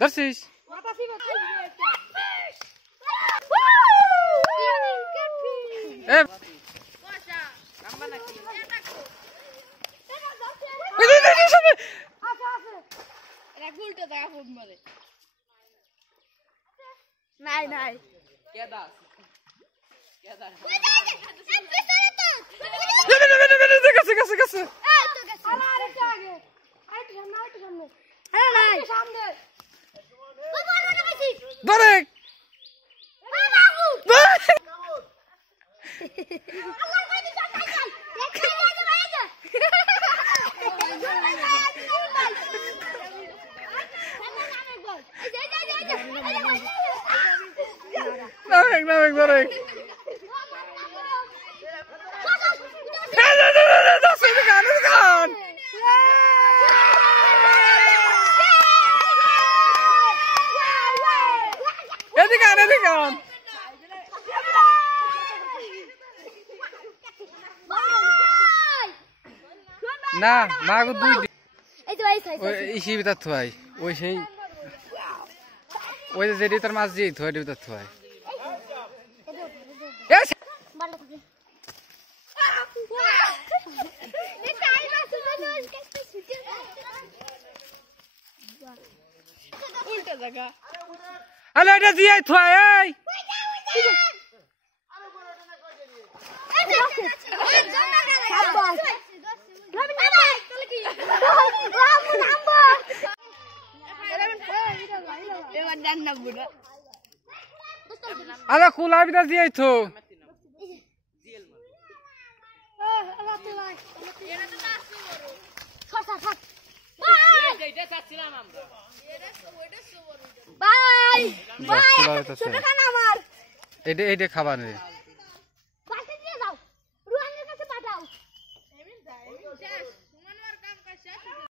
Darsis. নাই নাই না মাগো দুই ইসি ভিতর থুয়াই ওই সেই ওই যে তার মাছ দিয়ে থুয়াই ভিতর থুয়াই হ্যালো এটা দিয়ে থুয়াই আরে খোলা ভিতর দিয়ে তো এটা খাবার